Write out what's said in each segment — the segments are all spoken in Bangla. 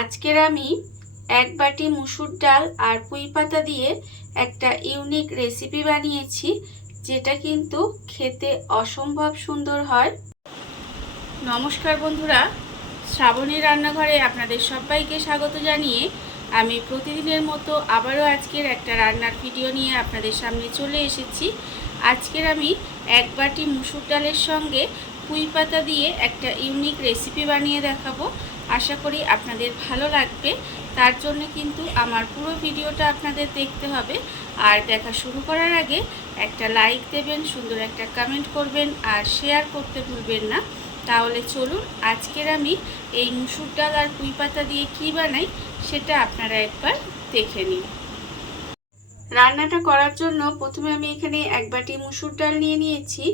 আজকের আমি এক বাটি মুসুর ডাল আর পুঁই পাতা দিয়ে একটা ইউনিক রেসিপি বানিয়েছি, যেটা কিন্তু খেতে অসম্ভব সুন্দর হয়। নমস্কার বন্ধুরা, শ্রাবণী রান্নাঘরে আপনাদের সবাইকে স্বাগত জানিয়ে আমি প্রতিদিনের মতো আবারও আজকের একটা রান্নার ভিডিও নিয়ে আপনাদের সামনে চলে এসেছি। আজকের আমি এক বাটি মুসুর ডালের সঙ্গে পুঁই পাতা দিয়ে একটা ইউনিক রেসিপি বানিয়ে দেখাবো। আশা করি আপনাদের ভালো লাগবে। তার জন্য কিন্তু আমার পুরো ভিডিওটা আপনাদের দেখতে হবে। আর দেখা শুরু করার আগে একটা লাইক দেবেন, সুন্দর একটা কমেন্ট করবেন আর শেয়ার করতে ভুলবেন না। তাহলে চলুন আজকের আমি এই মুসুর ডাল আর পুঁই পাতা দিয়ে কী বানাই সেটা আপনারা একবার দেখে নিন। রান্নাটা করার জন্য প্রথমে আমি এখানে এক বাটি মুসুর ডাল নিয়ে নিয়েছি।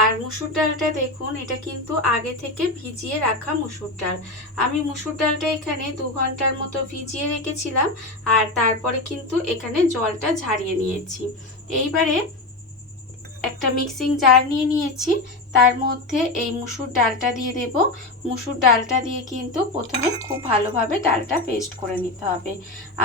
আর মুসুর ডালটা দেখুন, এটা কিন্তু আগে থেকে ভিজিয়ে রাখা মুসুর ডাল। আমি মুসুর ডালটা এখানে 2 ঘন্টার মতো ভিজিয়ে রেখেছিলাম, আর তারপরে কিন্তু এখানে জলটা ঝারিয়ে নিয়েছি। এইবারে একটা মিক্সিং জার নিয়ে নিয়েছি, তার মধ্যে এই মুসুর ডালটা দিয়ে দেব। মুসুর ডালটা দিয়ে কিন্তু প্রথমে খুব ভালোভাবে ডালটা পেস্ট করে নিতে হবে।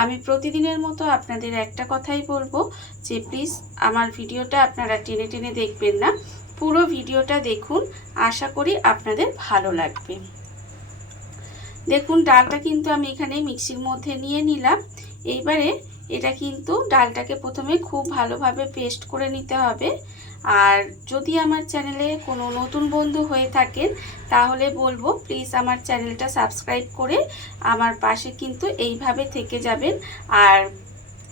আমি প্রতিদিনের মতো আপনাদের একটা কথাই বলবো যে প্লিজ আমার ভিডিওটা আপনারা টেনে টেনে দেখবেন না, পুরো ভিডিওটা দেখুন, আশা করি আপনাদের ভালো লাগবে। দেখুন ডালটা কিন্তু আমি এখানে মিক্সির মধ্যে নিয়ে নিলাম। এইবারে এটা কিন্তু ডালটাকে প্রথমে খুব ভালোভাবে পেস্ট করে নিতে হবে। আর যদি আমার চ্যানেলে কোনো নতুন বন্ধু হয়ে থাকেন তাহলে বলবো প্লিজ আমার চ্যানেলটা সাবস্ক্রাইব করে আমার পাশে কিন্তু এইভাবে থেকে যাবেন। আর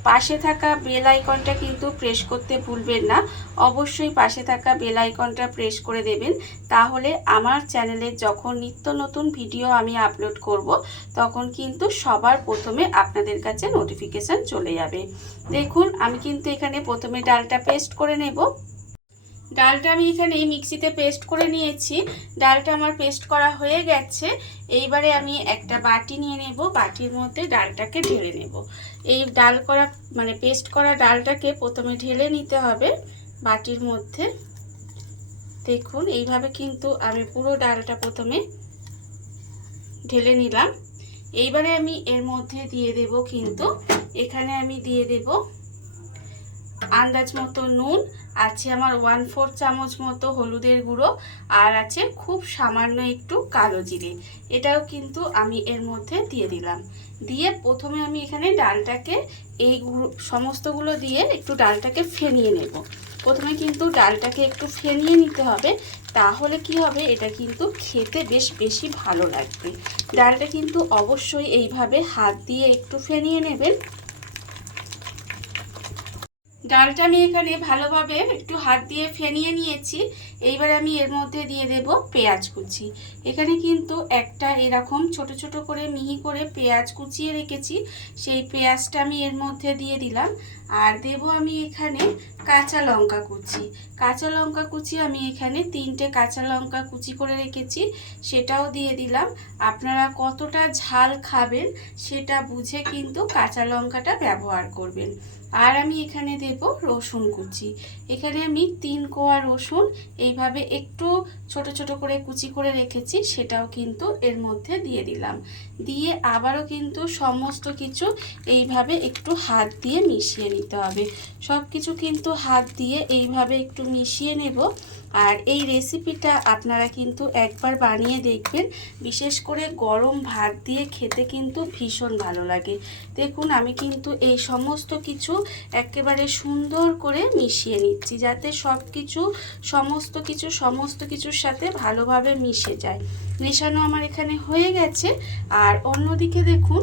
পাশে থাকা বেল আইকনটা কিন্তু প্রেস করতে ভুলবেন না। অবশ্যই পাশে থাকা বেল আইকনটা প্রেস করে দেবেন, তাহলে আমার চ্যানেলে যখন নিত্য নতুন ভিডিও আমি আপলোড করব তখন কিন্তু সবার প্রথমে আপনাদের কাছে নোটিফিকেশান চলে যাবে। দেখুন আমি কিন্তু এখানে প্রথমে ডালটা পেস্ট করে নেব। ডালটা আমি এখানে মিক্সিতে পেস্ট করে নিয়েছি। ডালটা আমার পেস্ট করা হয়ে গেছে। এইবারে আমি একটা বাটি নিয়ে নেব, বাটির মধ্যে ডালটাকে ঢেলে নেব। এই ডাল করা পেস্ট করা ডালটাকে প্রথমে ঢেলে নিতে হবে বাটির মধ্যে। দেখুন এইভাবে কিন্তু আমি পুরো ডালটা প্রথমে ঢেলে নিলাম। এইবারে আমি এর মধ্যে দিয়ে দেব কিন্তু এখানে আমি দিয়ে দেব আন্দাজ মতো নুন, আছে আমার 1/4 চামচ মতো হলুদের গুঁড়ো, আর আছে খুব সামান্য একটু কালো জিরে। এটাও কিন্তু আমি এর মধ্যে দিয়ে দিলাম। দিয়ে প্রথমে আমি এখানে ডালটাকে এই সমস্তগুলো দিয়ে একটু ডালটাকে ফেনিয়ে নেব। প্রথমে কিন্তু ডালটাকে একটু ফেনিয়ে নিতে হবে, তাহলে কি হবে, এটা কিন্তু খেতে বেশ বেশি ভালো লাগবে। ডালটা কিন্তু অবশ্যই এইভাবে হাত দিয়ে একটু ফেনিয়ে নেবেন। ডালটা আমি এখানে ভালোভাবে একটু হাত দিয়ে ফেনিয়ে নিয়েছি। এইবার আমি এর মধ্যে দিয়ে দেব পেঁয়াজ কুচি। এখানে কিন্তু একটা এরকম ছোট ছোট করে মিহি করে পেঁয়াজ কুচিয়ে রেখেছি, সেই পেঁয়াজটা আমি এর মধ্যে দিয়ে দিলাম। আর দেব আমি এখানে কাঁচা লঙ্কা কুচি। কাঁচা লঙ্কা কুচি আমি এখানে 3টে কাঁচা লঙ্কা কুচি করে রেখেছি, সেটাও দিয়ে দিলাম। আপনারা কতটা ঝাল খাবেন সেটা বুঝে কিন্তু কাঁচা লঙ্কাটা ব্যবহার করবেন। আর আমি এখানে দেব রসুন কুচি। এখানে আমি 3 কোয়া রসুন এইভাবে একটু ছোট ছোট করে কুচি করে রেখেছি, সেটাও কিন্তু এর মধ্যে দিয়ে দিলাম। দিয়ে আবারও কিন্তু সমস্ত কিছু এইভাবে একটু হাত দিয়ে মিশিয়ে নিতে হবে। সব কিছু কিন্তু হাত দিয়ে এইভাবে একটু মিশিয়ে নেব। আর এই রেসিপিটা আপনারা কিন্তু একবার বানিয়ে দেখবেন, বিশেষ করে গরম ভাত দিয়ে খেতে কিন্তু ভীষণ ভালো লাগে। দেখুন আমি কিন্তু এই সমস্ত কিছু একেবারে সুন্দর করে মিশিয়ে নিচ্ছি, যাতে সমস্ত কিছুর সাথে ভালোভাবে মিশে যায়। মেশানো আমার এখানে হয়ে গেছে। আর অন্যদিকে দেখুন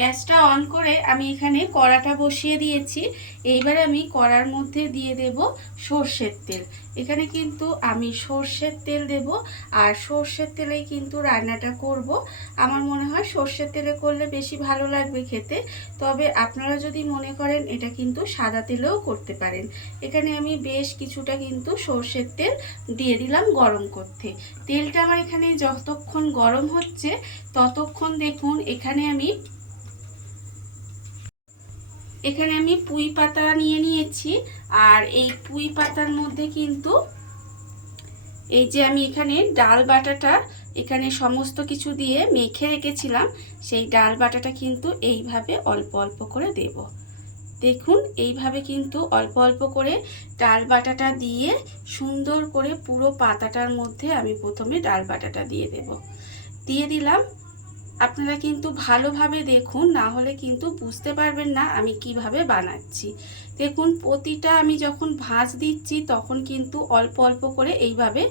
গ্যাসটা অন করে আমি এখানে কড়াটা বসিয়ে দিয়েছি। এইবার আমি কড়ার মধ্যে দিয়ে দেব সর্ষের তেল। এখানে কিন্তু আমি সর্ষের তেল দেব, আর সর্ষের তেলেই কিন্তু রান্নাটা করব। আমার মনে হয় সর্ষের তেলে করলে বেশি ভালো লাগবে খেতে, তবে আপনারা যদি মনে করেন এটা কিন্তু সাদা তেলেও করতে পারেন। এখানে আমি বেশ কিছুটা কিন্তু সর্ষের তেল দিয়ে দিলাম গরম করতে। তেলটা আমার এখানে যতক্ষণ গরম হচ্ছে ততক্ষণ দেখুন এখানে আমি পুঁই পাতা নিয়ে নিয়েছি। আর এই পুঁই পাতার মধ্যে কিন্তু এই যে আমি এখানে ডাল বাটাটা এখানে সমস্ত কিছু দিয়ে মেখে রেখেছিলাম সেই ডাল বাটাটা কিন্তু এইভাবে অল্প অল্প করে দেব। দেখুন এইভাবে কিন্তু অল্প অল্প করে ডাল বাটাটা দিয়ে সুন্দর করে পুরো পাতাটার মধ্যে আমি প্রথমে ডাল বাটাটা দিয়ে দেব। দিয়ে দিলাম। আপনারা কিন্তু ভালোভাবে দেখুন, না হলে কিন্তু বুঝতে পারবেন না আমি কিভাবে বানাচ্ছি। দেখুন প্রতিটা আমি যখন ভাঁজ দিচ্ছি তখন কিন্তু অল্প অল্প করে এইভাবে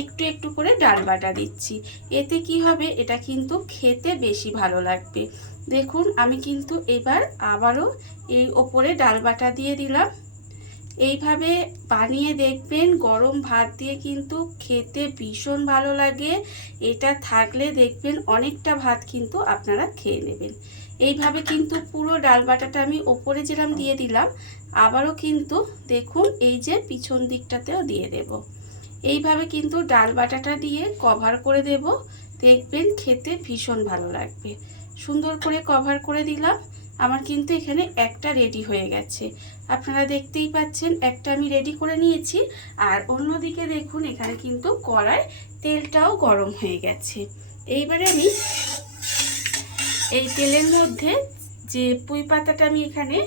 একটু একটু করে ডাল বাটা দিচ্ছি। এতে কি হবে, এটা কিন্তু খেতে বেশি ভালো লাগবে। দেখুন আমি কিন্তু এবার আবারও এই ওপরে ডাল বাটা দিয়ে দিলাম। এইভাবে বানিয়ে দেখবেন, গরম ভাত দিয়ে কিন্তু খেতে ভীষণ ভালো লাগে। এটা থাকলে দেখবেন অনেকটা ভাত কিন্তু আপনারা খেয়ে নেবেন। এইভাবে কিন্তু পুরো ডাল বাটাটা আমি ওপরে যেরকম দিয়ে দিলাম, আবারও কিন্তু দেখুন এই যে পিছন দিকটাতেও দিয়ে দেব। এইভাবে কিন্তু ডাল বাটাটা দিয়ে কভার করে দেব, দেখবেন খেতে ভীষণ ভালো লাগবে। সুন্দর করে কভার করে দিলাম। আমার কিন্তু এখানে একটা রেডি হয়ে গেছে, আপনারা দেখতেই পাচ্ছেন একটা আমি রেডি করে নিয়েছি। আর অন্যদিকে দেখুন এখানে কিন্তু কড়াই তেলটাও গরম হয়ে গেছে। এইবারে আমি এই তেলের মধ্যে যে পুঁই পাতাটা আমি এখানে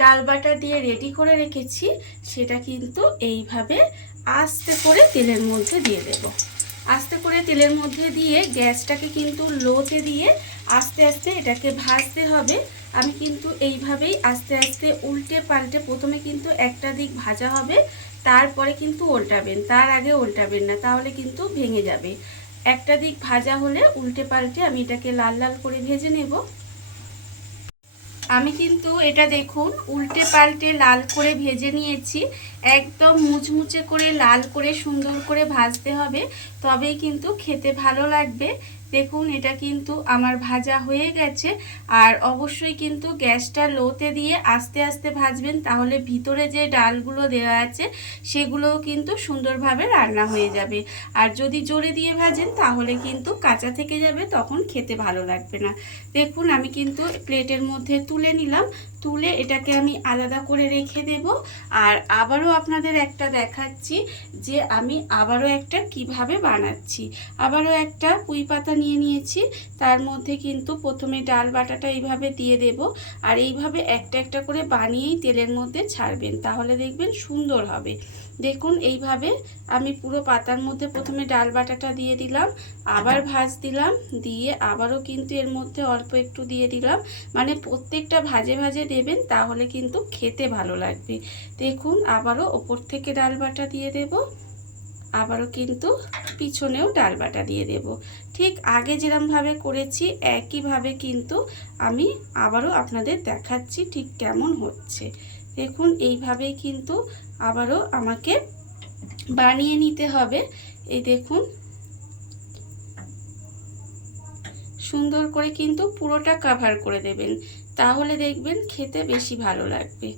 ডাল বাটা দিয়ে রেডি করে রেখেছি সেটা কিন্তু এইভাবে আস্তে করে তেলের মধ্যে দিয়ে দেব। আস্তে করে তেলের মধ্যে দিয়ে গ্যাসটাকে কিন্তু লোতে দিয়ে আস্তে আস্তে এটাকে ভাজতে হবে। আমি কিন্তু এইভাবেই আস্তে আস্তে উল্টে পাল্টে, প্রথমে কিন্তু একটা দিক ভাজা হবে, তারপরে কিন্তু উল্টাবেন, তার আগে উল্টাবেন না, তাহলে কিন্তু ভেঙে যাবে। একটা দিক ভাজা হলে উল্টে পাল্টে আমি এটাকে লাল লাল করে ভেজে নেব। আমি কিন্তু এটা দেখুন উল্টে পাল্টে লাল করে ভেজে নিয়েছি। একদম মুচমুচে করে লাল করে সুন্দর করে ভাজতে হবে, তবেই কিন্তু খেতে ভালো লাগবে। দেখুন এটা কিন্তু আমার ভাজা হয়ে গেছে। আর অবশ্যই কিন্তু গ্যাসটা লোতে দিয়ে আস্তে আস্তে ভাজবেন, তাহলে ভিতরে যে ডালগুলো দেওয়া আছে সেগুলোও কিন্তু সুন্দরভাবে রান্না হয়ে যাবে। আর যদি জোরে দিয়ে ভাজেন তাহলে কিন্তু কাঁচা থেকে যাবে, তখন খেতে ভালো লাগবে না। দেখুন আমি কিন্তু প্লেটের মধ্যে তুলে নিলাম, তুলে এটাকে আমি আলাদা করে রেখে দেব। আর আবারও আপনাদের একটা দেখাচ্ছি যে আমি আবারও একটা কিভাবে বানাচ্ছি। আবারও একটা পুঁই পাতা নিয়ে নিয়েছি, তার মধ্যে কিন্তু প্রথমে ডাল বাটাটা এইভাবে দিয়ে দেব। আর এইভাবে একটা একটা করে বানিয়েই তেলের মধ্যে ছাড়বেন, তাহলে দেখবেন সুন্দর হবে। দেখুন এইভাবে আমি পুরো পাতার মধ্যে প্রথমে ডাল বাটাটা দিয়ে দিলাম, আবার ভাজ দিলাম, দিয়ে আবারও কিন্তু এর মধ্যে অল্প একটু দিয়ে দিলাম। মানে প্রত্যেকটা ভাজে ভাজে দেবেন, তাহলে কিন্তু খেতে ভালো লাগবে। দেখুন আবারও ওপর থেকে ডাল বাটা দিয়ে দেব, আবারও কিন্তু পিছনেও ডাল বাটা দিয়ে দেব। ঠিক আগে যেরকমভাবে করেছি একইভাবে কিন্তু আমি আবারও আপনাদের দেখাচ্ছি ঠিক কেমন হচ্ছে। দেখুন এইভাবেই কিন্তু আবারও আমাকে বানিয়ে নিতে হবে। এই দেখুন সুন্দর করে কিন্তু পুরোটা কভার করে দেবেন, তাহলে দেখবেন খেতে বেশি ভালো লাগবে।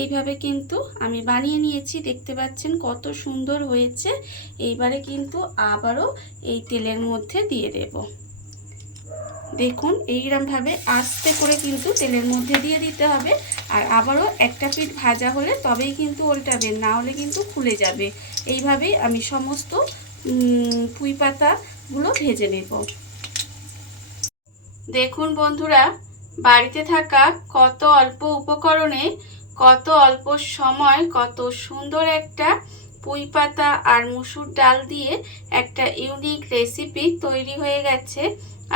এইভাবে কিন্তু আমি বানিয়ে নিয়েছি, দেখতে পাচ্ছেন কত সুন্দর হয়েছে। এইবারে কিন্তু আবারও এই তেলের মধ্যে দিয়ে দেব। দেখুন এইরকমভাবে আস্তে করে কিন্তু তেলের মধ্যে দিয়ে দিতে হবে। আর আবারও একটা পিঠ ভাজা হলে তবেই কিন্তু উল্টাবেন, না হলে কিন্তু খুলে যাবে। এইভাবেই আমি সমস্ত পুঁই পাতাগুলো ভেজে নেব। দেখুন বন্ধুরা, বাড়িতে থাকা কত অল্প উপকরণে কত অল্প সময় কত সুন্দর একটা পুঁই পাতা আর মুসুর ডাল দিয়ে একটা ইউনিক রেসিপি তৈরি হয়ে গেছে,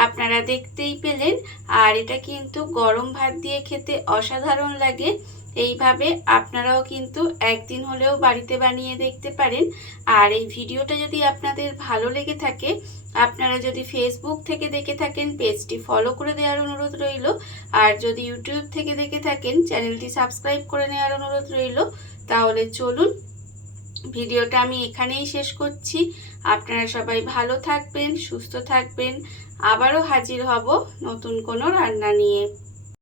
আপনারা দেখতেই পেলেন। আর এটা কিন্তু গরম ভাত দিয়ে খেতে অসাধারণ লাগে। এইভাবে আপনারাও কিন্তু একদিন হলেও বাড়িতে বানিয়ে দেখতে পারেন। আর এই ভিডিওটা যদি আপনাদের ভালো লেগে থাকে, আপনারা যদি ফেসবুক থেকে দেখে থাকেন পেজটি ফলো করে দেওয়ার অনুরোধ রইল। আর যদি ইউটিউব থেকে দেখে থাকেন চ্যানেলটি সাবস্ক্রাইব করে নেওয়ার অনুরোধ রইল। তাহলে চলুন ভিডিওটা আমি এখানেই শেষ করছি। আপনারা সবাই ভালো থাকবেন, সুস্থ থাকবেন। আবারও হাজির হব নতুন কোনো রান্না নিয়ে।